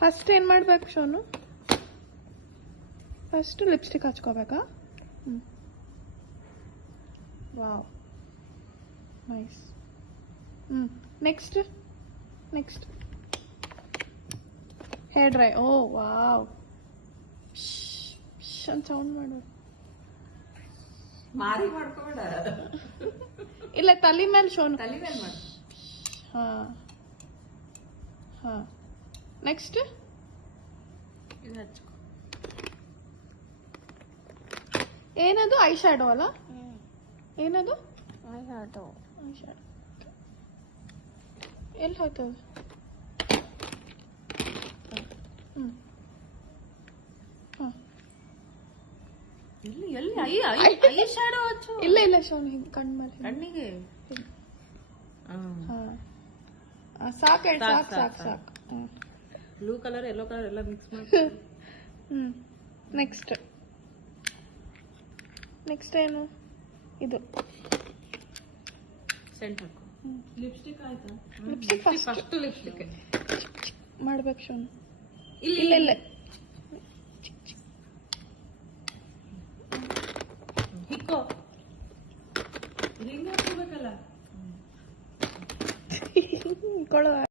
First ಏನು ಮಾಡ್ಬೇಕು ಶೋನು? ಫಸ್ಟ್ ಲಿಪ್ಸ್ಟಿಕ್ ಹಚ್ಕೋಬೇಕಾ? Wow, nice. Next hair dry. Oh wow, ಅಂತ ಸೌಂಡ್ ಮಾಡು. ಮಾರಿ ಮಾಡ್ಕೋಬೇಡ, ಇಲ್ಲ ತಲೆ ಮೇಲೆ ಶೋನು. ತಲೆ ಮೇಲೆ ಮಾಡು. ಹಾ ನೆಕ್ಸ್ಟ್ ಇದು ಹಚ್ಕೊ. ಏನದು? ಐ ಶ್ಯಾಡೋ ಅಲ್ಲ? ಏನದು? I shadow. ಎಲ್ಲಿ ಹೋಯ್ತು? ಎಲ್ಲಿ ಐ ಶ್ಯಾಡೋ ಹಚ್ಚು. ಇಲ್ಲ ಶೋನು, ಹಿಂಗೆ ಕಣ್ಣು ಮೇಲೆ. ಕಣ್ಣಿಗೆ ಸಾಕು. ಬ್ಲೂ ಕಲರ್ ಯೆಲ್ಲೋ ಕಲರ್ ಎಲ್ಲ ಮಿಕ್ಸ್ ಮಾಡಿ. ನೆಕ್ಸ್ಟ್ ಏನು? ಇದು ಸೆಂಟ್ ಹಾಕು. ಲಿಪ್ಸ್ಟಿಕ್ ಆಯ್ತಾ? ಲಿಪ್ಸ್ಟಿಕ್ ಫಸ್ಟ್ ಲಿಪ್ಸ್ಟಿಕ್ ಮಾಡ್ಬೇಕು ಶೋನು. ಇಲ್ಲ ಹಿಕ್ಕೋ, ಹಿಂಗೆ ಹಾಕೋಬೇಕಲ್ಲ. ಕೊಡುವ